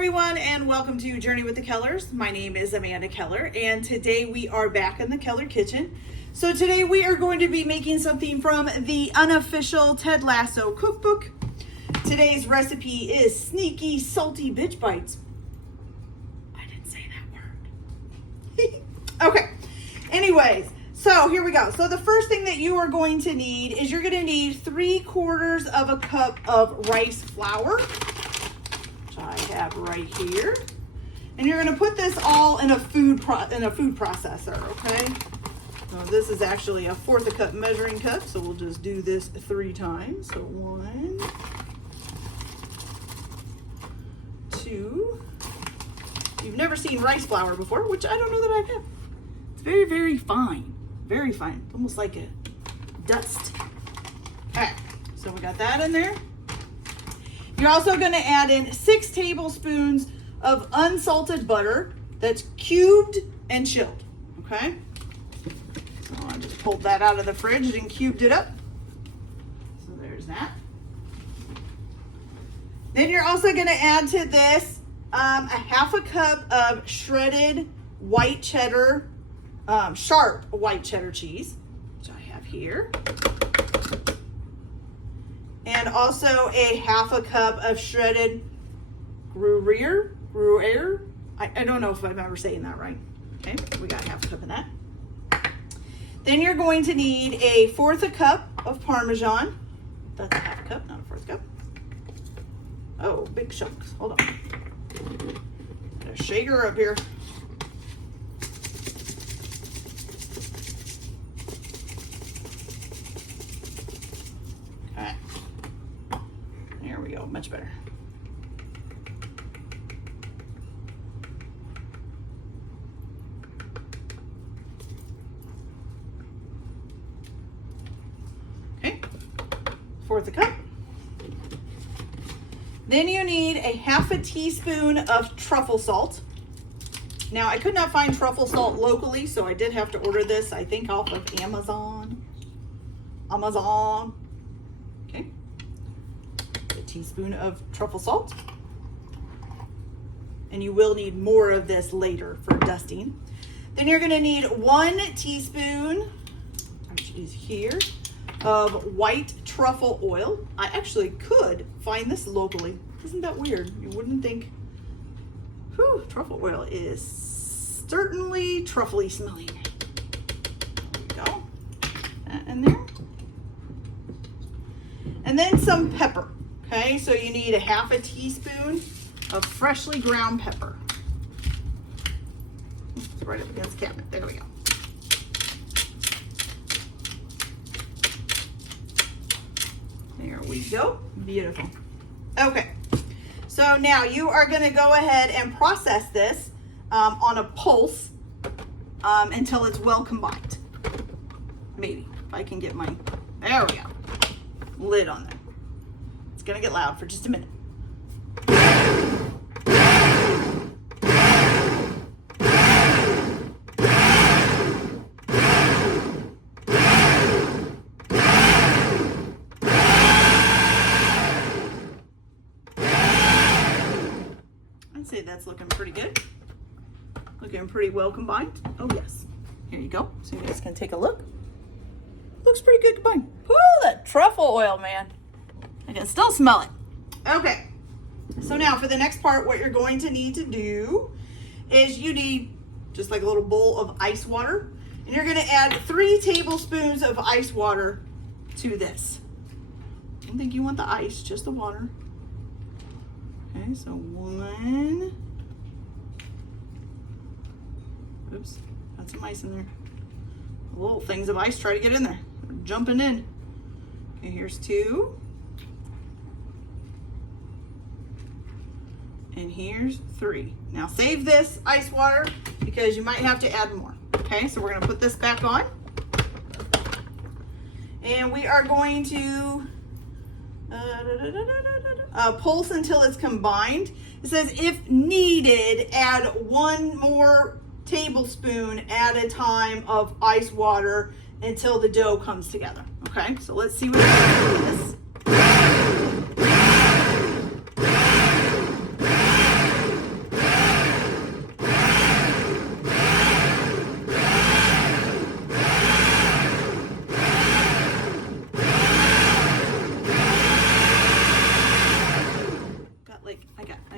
everyone, and welcome to Journey with the Kellers. My name is Amanda Keller, and today we are back in the Keller kitchen. So today we are going to be making something from the unofficial Ted Lasso cookbook. Today's recipe is sneaky salty bitch bites. I didn't say that word. Okay, anyways, so here we go. So the first thing that you are going to need is you're going to need 3/4 of a cup of rice flour. I have right here, and you're going to put this all in a food processor. Okay, so this is actually a 1/4 a cup measuring cup, so we'll just do this 3 times. So 1, 2. You've never seen rice flour before, which I don't know that I have. It's very, very fine, almost like a dust. All right, so we got that in there. You're also going to add in 6 tablespoons of unsalted butter that's cubed and chilled, okay? So I just pulled that out of the fridge and cubed it up. So there's that. Then you're also going to add to this a 1/2 cup of shredded white cheddar, sharp white cheddar cheese, which I have here. And also a 1/2 cup of shredded Gruyere. I don't know if I'm ever saying that right. Okay, we got 1/2 cup of that. Then you're going to need a 1/4 a cup of Parmesan. That's a 1/2 cup, not a 1/4 cup. Oh, big chunks. Hold on. Got a shaker up here. Okay. There we go, much better. Okay, 1/4 a cup. Then you need a 1/2 teaspoon of truffle salt. Now, I could not find truffle salt locally, so I did have to order this, I think, off of Amazon. Okay. A teaspoon of truffle salt. And you will need more of this later for dusting. Then you're going to need 1 teaspoon, which is here, of white truffle oil. I actually could find this locally. Isn't that weird? You wouldn't think. Whew, truffle oil is certainly truffly smelling. There we go. That in there. And then some pepper. Okay, so you need a 1/2 teaspoon of freshly ground pepper. It's right up against the cabinet. There we go. There we go. Beautiful. Okay, so now you are going to go ahead and process this on a pulse until it's well combined. Maybe, if I can get my, there we go, lid on there. It's going to get loud for just a minute. I'd say that's looking pretty good. Looking pretty well combined. Oh yes. Here you go. So you guys can take a look. Looks pretty good combined. Ooh, that truffle oil, man. I can still smell it. Okay. So now for the next part, what you're going to need to do is you need just like a little bowl of ice water. And you're going to add 3 tablespoons of ice water to this. I don't think you want the ice, just the water. Okay, so 1. Oops, got some ice in there. Little things of ice try to get in there. They're jumping in. Okay, here's 2. And here's 3. Now save this ice water because you might have to add more. Okay, so we're gonna put this back on. And we are going to pulse until it's combined. It says if needed, add 1 more tablespoon at a time of ice water until the dough comes together. Okay, so let's see what happens with this.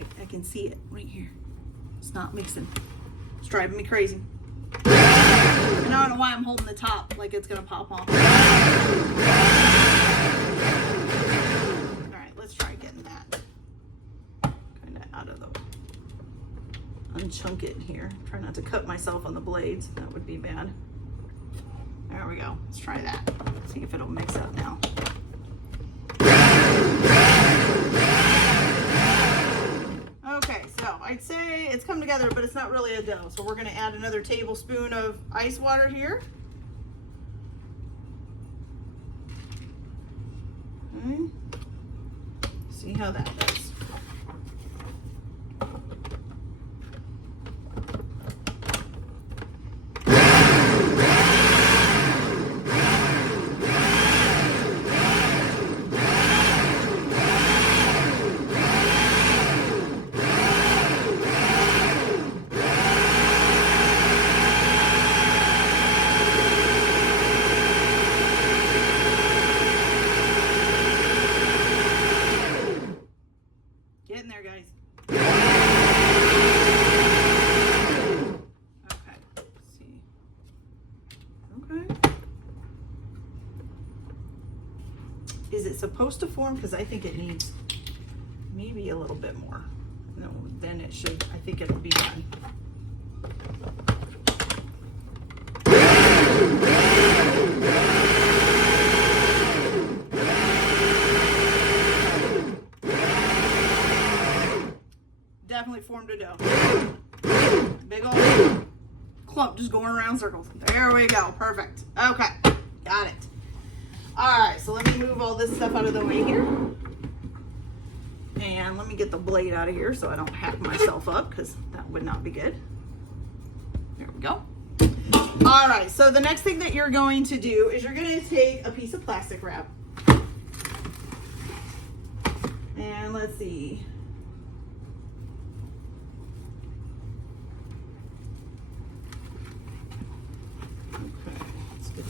right? I can see it right here. It's not mixing. It's driving me crazy. And I don't know why I'm holding the top like it's gonna pop off. All right, let's try getting that kind of out of the, unchunk it here. Try not to cut myself on the blades. That would be bad. There we go. Let's try that. See if it'll mix up now. Okay, so I'd say it's come together, but it's not really a dough. So we're gonna add another tablespoon of ice water here. Okay. See how that does. Get in there, guys. Okay, let's see. Okay. Is it supposed to form? Because I think it needs maybe a little bit more. No, then it should, I think it'll be done. Definitely formed a dough. Big old clump just going around circles. There we go. Perfect. Okay. Got it. All right. So let me move all this stuff out of the way here. And let me get the blade out of here so I don't hack myself up, because that would not be good. There we go. All right. So the next thing that you're going to do is you're going to take a piece of plastic wrap. And let's see.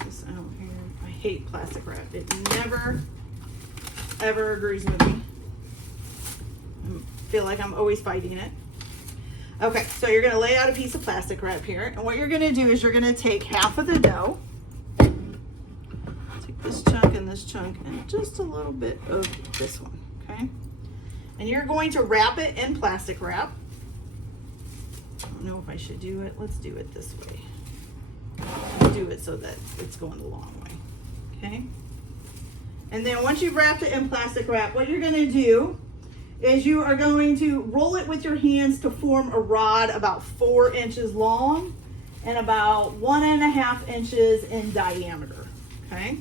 This out here. I hate plastic wrap. It never ever agrees with me. I feel like I'm always fighting it. Okay, so you're going to lay out a piece of plastic wrap here, and what you're going to do is you're going to take half of the dough, take this chunk and just a little bit of this one, okay? And you're going to wrap it in plastic wrap. I don't know if I should do it. Let's do it this way. Do it so that it's going the long way, okay? And then once you've wrapped it in plastic wrap, what you're going to do is you are going to roll it with your hands to form a rod about 4 inches long and about 1.5 inches in diameter, okay?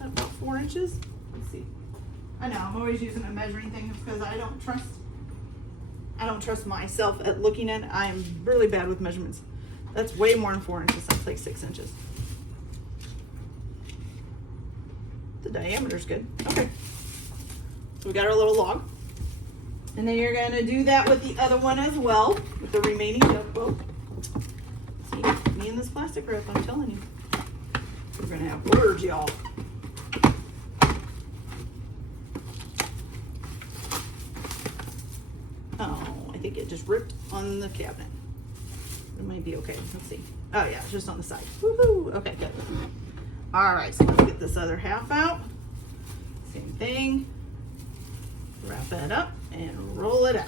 About 4 inches. Let's see. I know I'm always using a measuring thing because I don't trust myself at looking at it. I'm really bad with measurements. That's way more than 4 inches. That's like 6 inches. The diameter's good. Okay. So we got our little log. And then you're going to do that with the other one as well, with the remaining dough. Whoa. See, me and this plastic wrap, I'm telling you. We're going to have words, y'all. Oh, I think it just ripped on the cabinet. It might be okay. Let's see. Oh yeah, it's just on the side. Woohoo! Okay, good. All right, so let's get this other half out. Same thing. Wrap that up and roll it out.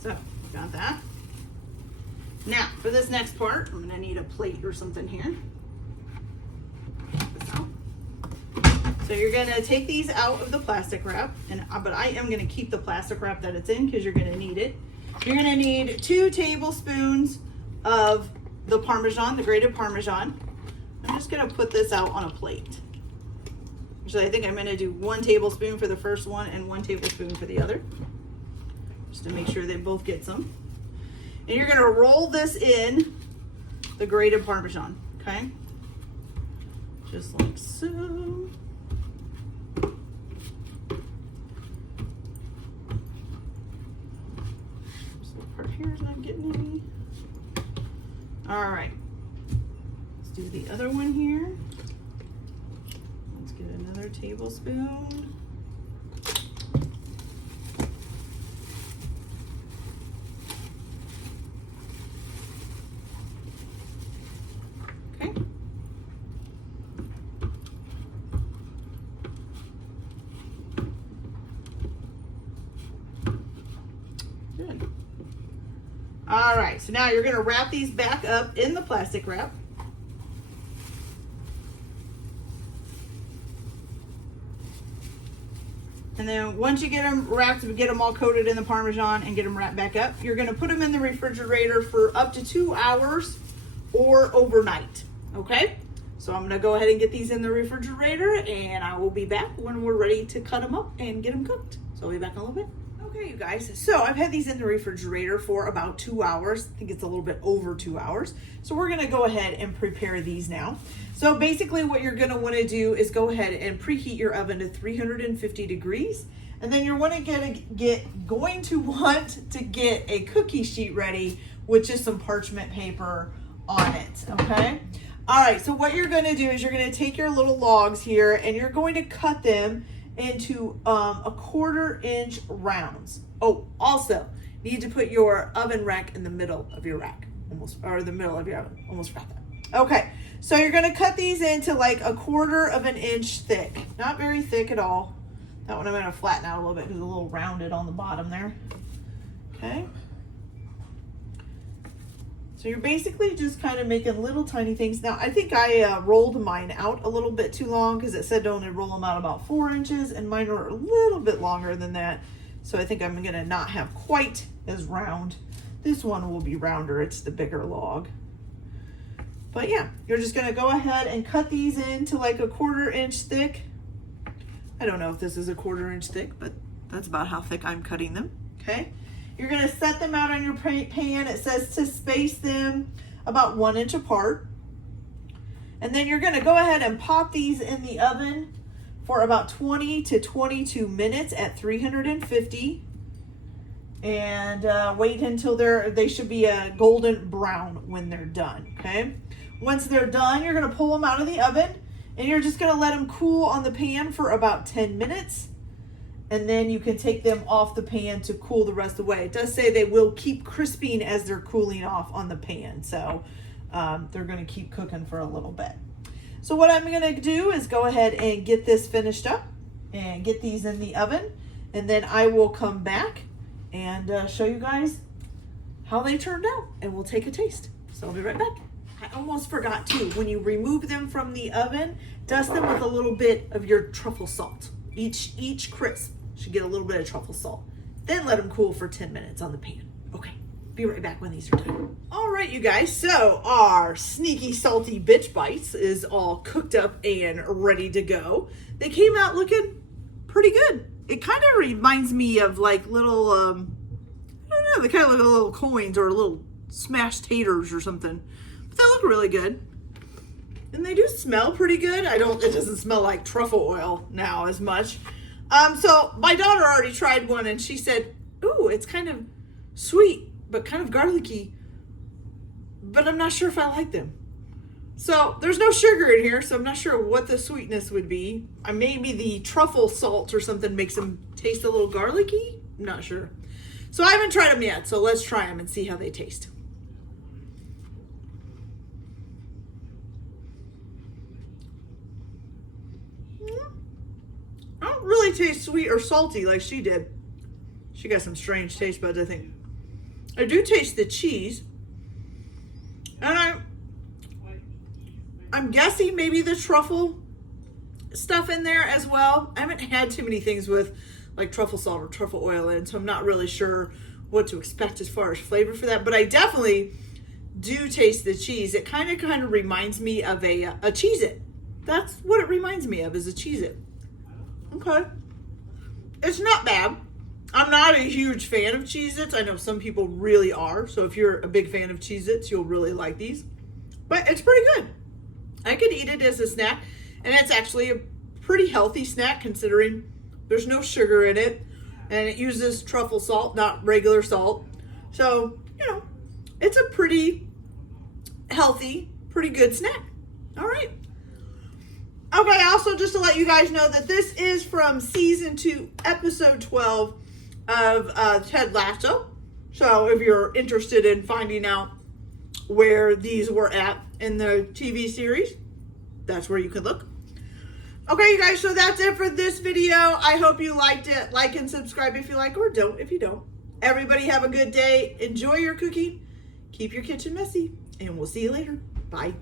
So, got that. Now, for this next part, I'm gonna need a plate or something here. So you're gonna take these out of the plastic wrap, but I am gonna keep the plastic wrap that it's in because you're gonna need it. You're gonna need 2 tablespoons of the Parmesan, the grated Parmesan. I'm just gonna put this out on a plate. Actually, I think I'm gonna do 1 tablespoon for the first one and 1 tablespoon for the other, just to make sure they both get some. And you're gonna roll this in the grated Parmesan, okay? Just like so. This little part here is not getting any. All right, let's do the other one here. Let's get another tablespoon. Okay. Good. All right, so now you're gonna wrap these back up in the plastic wrap. And then once you get them wrapped, get them all coated in the Parmesan and get them wrapped back up, you're gonna put them in the refrigerator for up to 2 hours or overnight, okay? So I'm gonna go ahead and get these in the refrigerator, and I will be back when we're ready to cut them up and get them cooked. So I'll be back in a little bit. Okay, you guys, so I've had these in the refrigerator for about 2 hours. I think it's a little bit over 2 hours. So we're gonna go ahead and prepare these now. So basically what you're gonna wanna do is go ahead and preheat your oven to 350 degrees. And then you're going to want to get a cookie sheet ready with just some parchment paper on it, okay? All right, so what you're gonna do is you're gonna take your little logs here and you're going to cut them into 1/4 inch rounds. Oh, also need to put your oven rack in the middle of your rack, or the middle of your oven. Almost forgot that. Okay, so you're gonna cut these into like 1/4 inch thick, not very thick at all. That one I'm gonna flatten out a little bit because it's a little rounded on the bottom there. Okay. So you're basically just kind of making little tiny things. Now, I think I rolled mine out a little bit too long because it said to only roll them out about 4 inches, and mine are a little bit longer than that. So I think I'm gonna not have quite as round. This one will be rounder, it's the bigger log. But yeah, you're just gonna go ahead and cut these into like 1/4 inch thick. I don't know if this is 1/4 inch thick, but that's about how thick I'm cutting them, okay? You're gonna set them out on your pan. It says to space them about 1 inch apart. And then you're gonna go ahead and pop these in the oven for about 20 to 22 minutes at 350. And wait until they should be a golden brown when they're done, okay? Once they're done, you're gonna pull them out of the oven and you're just gonna let them cool on the pan for about 10 minutes. And then you can take them off the pan to cool the rest of the way. It does say they will keep crisping as they're cooling off on the pan. So they're gonna keep cooking for a little bit. So what I'm gonna do is go ahead and get this finished up and get these in the oven. And then I will come back and show you guys how they turned out, and we'll take a taste. So I'll be right back. I almost forgot too, when you remove them from the oven, dust them with a little bit of your truffle salt. Each crisp should get a little bit of truffle salt. Then let them cool for 10 minutes on the pan. Okay, be right back when these are done. All right, you guys, so our sneaky salty bitch bites is all cooked up and ready to go. They came out looking pretty good. It kind of reminds me of like little, I don't know, they kind of look like little coins or little smashed taters or something. But they look really good. And they do smell pretty good. It doesn't smell like truffle oil now as much. So my daughter already tried one and she said, ooh, it's kind of sweet, but kind of garlicky, but I'm not sure if I like them. So there's no sugar in here, so I'm not sure what the sweetness would be. Maybe the truffle salt or something makes them taste a little garlicky. I'm not sure. So I haven't tried them yet, so let's try them and see how they taste. I don't really taste sweet or salty like she did. She got some strange taste buds, I think. I do taste the cheese. And I'm guessing maybe the truffle stuff in there as well. I haven't had too many things with like truffle salt or truffle oil in, so I'm not really sure what to expect as far as flavor for that. But I definitely do taste the cheese, it kind of reminds me of a Cheez-it. That's what it reminds me of, is a Cheez-it. Okay. It's not bad. I'm not a huge fan of Cheez-Its. I know some people really are. So if you're a big fan of Cheez-Its, you'll really like these. But it's pretty good. I could eat it as a snack. And it's actually a pretty healthy snack considering there's no sugar in it. And it uses truffle salt, not regular salt. So, you know, it's a pretty healthy, pretty good snack. All right. Okay, also just to let you guys know that this is from season 2, episode 12 of Ted Lasso. So if you're interested in finding out where these were at in the TV series, that's where you could look. Okay, you guys, so that's it for this video. I hope you liked it. Like and subscribe if you like, or don't if you don't. Everybody have a good day. Enjoy your cooking. Keep your kitchen messy, and we'll see you later. Bye.